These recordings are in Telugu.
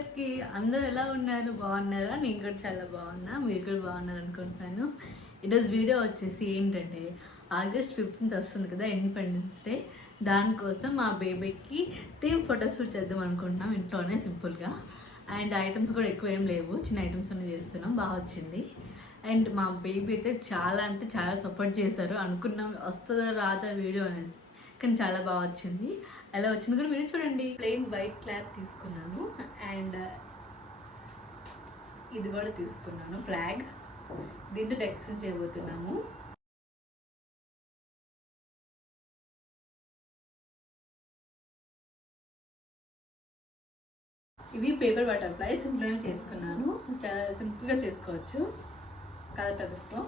అందరికీ అందరు ఎలా ఉన్నారు? బాగున్నారా? నేను కూడా చాలా బాగున్నా, మీరు కూడా బాగున్నారు అనుకుంటున్నాను. ఈరోజు వీడియో వచ్చేసి ఏంటంటే ఆగస్ట్ 15th వస్తుంది కదా, ఇండిపెండెన్స్ డే. దానికోసం మా బేబీకి టీమ్ ఫోటోషూట్ చేద్దాం అనుకుంటున్నాం ఇంట్లోనే సింపుల్గా. అండ్ ఐటమ్స్ కూడా ఎక్కువ ఏం లేవు, చిన్న ఐటమ్స్ అన్నీ చేస్తున్నాం. బాగా వచ్చింది. అండ్ మా బేబీ అయితే చాలా అంటే చాలా సపోర్ట్ చేశారు. అనుకున్నాం వస్తుందా రాదా వీడియో అనేసి, కానీ చాలా బాగా వచ్చింది. ఎలా వచ్చింది కూడా మీరు చూడండి. ప్లెయిన్ వైట్ క్లాత్ తీసుకున్నాను అండ్ ఇది కూడా తీసుకున్నాను, ఫ్లాగ్. దీంతో డెకరేషన్ చేయబోతున్నాము. ఇవి పేపర్ బటర్ఫ్లైస్ ఇంట్లోనే చేసుకున్నాను. చాలా సింపుల్గా చేసుకోవచ్చు కలర్ పేపర్స్తో.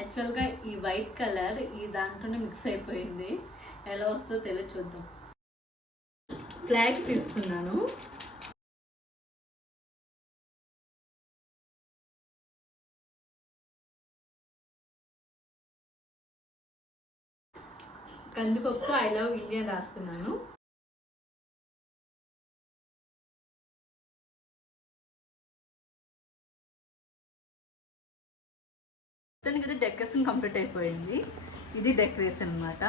యాక్చువల్గా ఈ వైట్ కలర్ ఈ దాంట్లోనే మిక్స్ అయిపోయింది. ఎలా వస్తుందో తెలియదు, చూద్దాం. ఫ్లాగ్స్ తీసుకున్నాను. కందిపప్పుతో ఐ లవ్ ఇండియా రాస్తున్నాను. మొత్తానికి ఇది డెకరేషన్ కంప్లీట్ అయిపోయింది. ఇది డెకరేషన్ అనమాట.